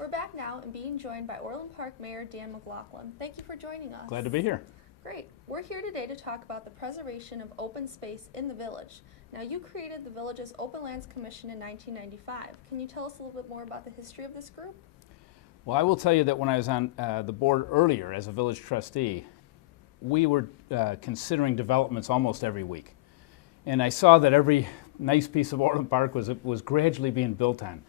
We're back now and being joined by Orland Park Mayor Dan McLaughlin. Thank you for joining us. Glad to be here. Great. We're here today to talk about the preservation of open space in the village. Now, you created the village's Open Lands Commission in 1995. Can you tell us a little bit more about the history of this group? Well, I will tell you that when I was on the board earlier as a village trustee, we were considering developments almost every week. And I saw that every nice piece of Orland Park was gradually being built on.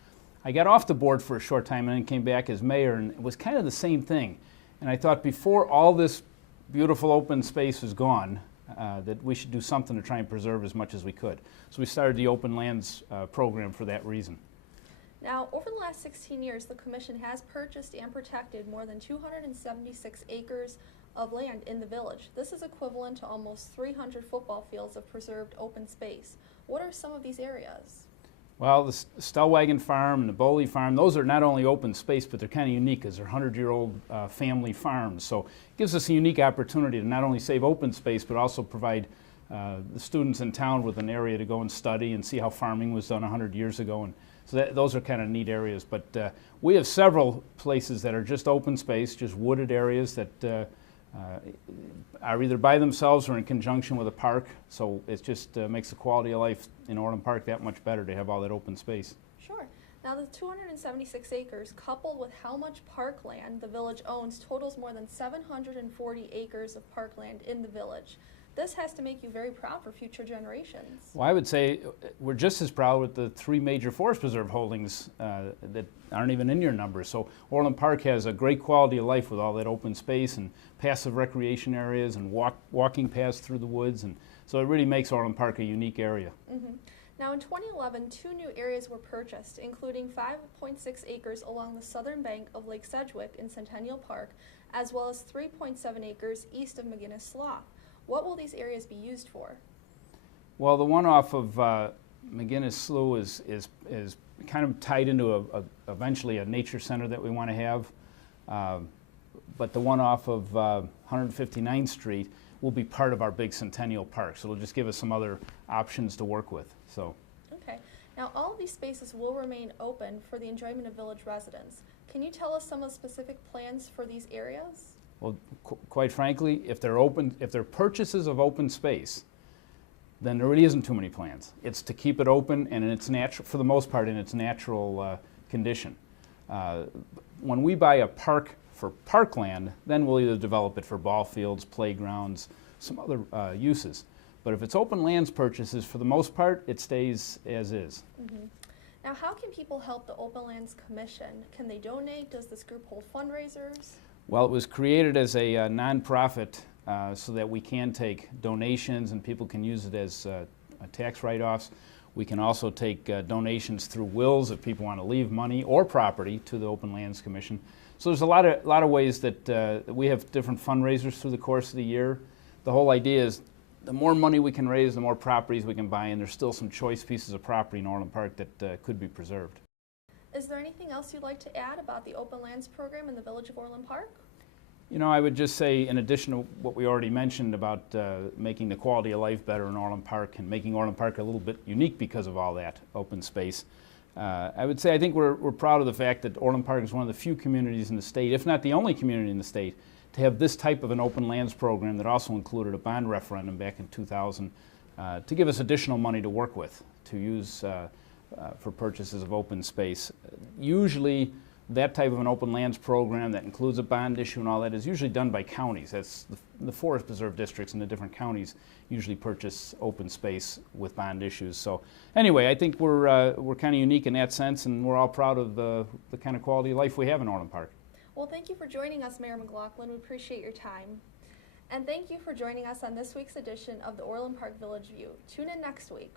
I got off the board for a short time and then came back as mayor, and it was kind of the same thing. And I thought before all this beautiful open space is gone, that we should do something to try and preserve as much as we could. So we started the Open Lands program for that reason. Now, over the last 16 years, the Commission has purchased and protected more than 276 acres of land in the village. This is equivalent to almost 300 football fields of preserved open space. What are some of these areas? Well, the Stellwagen Farm and the Bowley Farm, those are not only open space, but they're kind of unique because they're 100-year-old family farms. So it gives us a unique opportunity to not only save open space, but also provide the students in town with an area to go and study and see how farming was done 100 years ago. And so those are kind of neat areas. But we have several places that are just open space, just wooded areas that are either by themselves or in conjunction with a park. So it just makes the quality of life in Orland Park that much better to have all that open space. Sure. Now, the 276 acres, coupled with how much parkland the village owns, totals more than 740 acres of parkland in the village. This has to make you very proud for future generations. Well, I would say we're just as proud with the 3 major forest preserve holdings that aren't even in your numbers. So Orland Park has a great quality of life with all that open space and passive recreation areas and walking paths through the woods. And so it really makes Orland Park a unique area. Mm-hmm. Now, in 2011, 2 new areas were purchased, including 5.6 acres along the southern bank of Lake Sedgwick in Centennial Park, as well as 3.7 acres east of McGinnis Slough. What will these areas be used for? Well, the one off of McGinnis Slough is kind of tied into eventually a nature center that we want to have. But the one off of 159th Street will be part of our big Centennial Park. So it'll just give us some other options to work with. So. Okay. Now, all of these spaces will remain open for the enjoyment of village residents. Can you tell us some of the specific plans for these areas? Well, quite frankly, if they're purchases of open space, then there really isn't too many plans. It's to keep it open and in its natural, for the most part, in its natural condition. When we buy a park for parkland, then we'll either develop it for ball fields, playgrounds, some other uses. But if it's open lands purchases, for the most part, it stays as is. Mm-hmm. Now, how can people help the Open Lands Commission? Can they donate? Does this group hold fundraisers? Well, it was created as a nonprofit so that we can take donations and people can use it as tax write-offs. We can also take donations through wills if people want to leave money or property to the Open Lands Commission. So there's a lot of ways that we have different fundraisers through the course of the year. The whole idea is the more money we can raise, the more properties we can buy, and there's still some choice pieces of property in Orland Park that could be preserved. Is there anything else you'd like to add about the Open Lands program in the village of Orland Park? You know, I would just say, in addition to what we already mentioned about making the quality of life better in Orland Park and making Orland Park a little bit unique because of all that open space, I would say I think we're proud of the fact that Orland Park is one of the few communities in the state, if not the only community in the state, to have this type of an open lands program that also included a bond referendum back in 2000 to give us additional money to work with, to use for purchases of open space. Usually that type of an open lands program that includes a bond issue and all that is usually done by counties. That's the forest preserve districts in the different counties usually purchase open space with bond issues. So anyway, I think we're kind of unique in that sense, and we're all proud of the kind of quality of life we have in Orland Park. Well, thank you for joining us, Mayor McLaughlin. We appreciate your time. And thank you for joining us on this week's edition of the Orland Park Village View. Tune in next week.